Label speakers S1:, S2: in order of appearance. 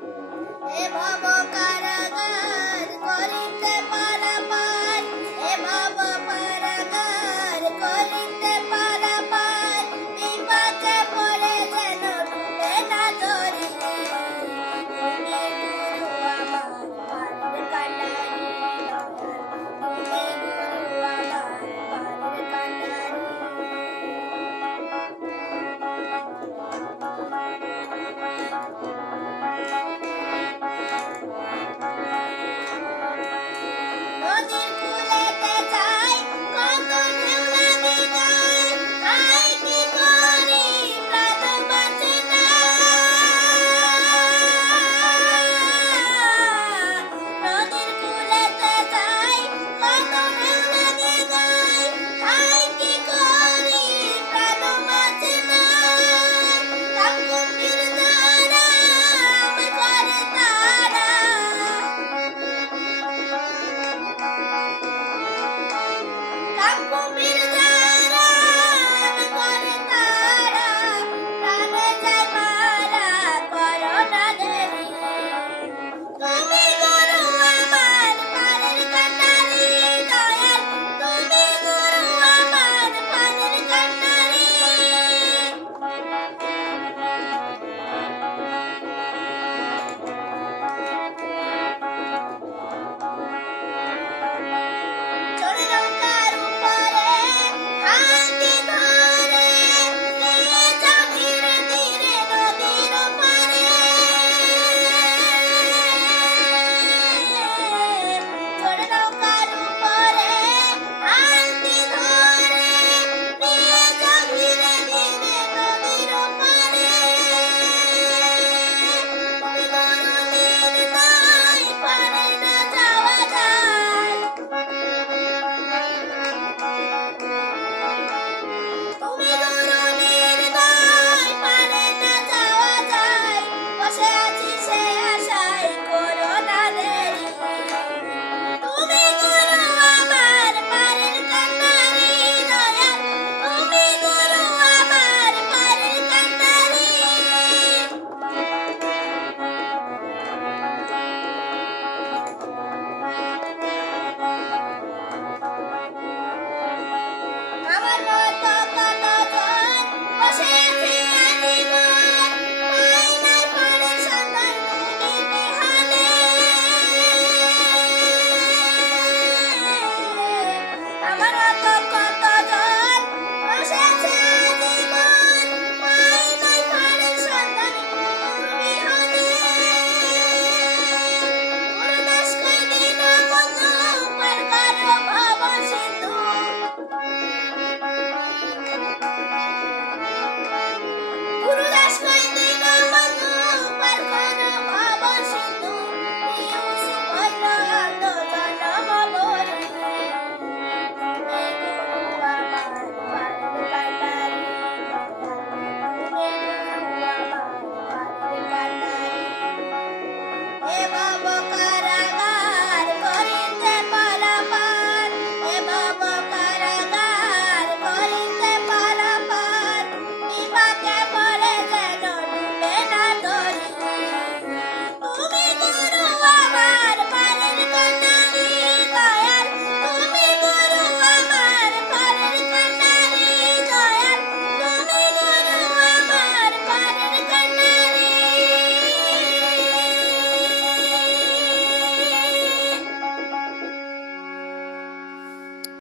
S1: Hey, Mom.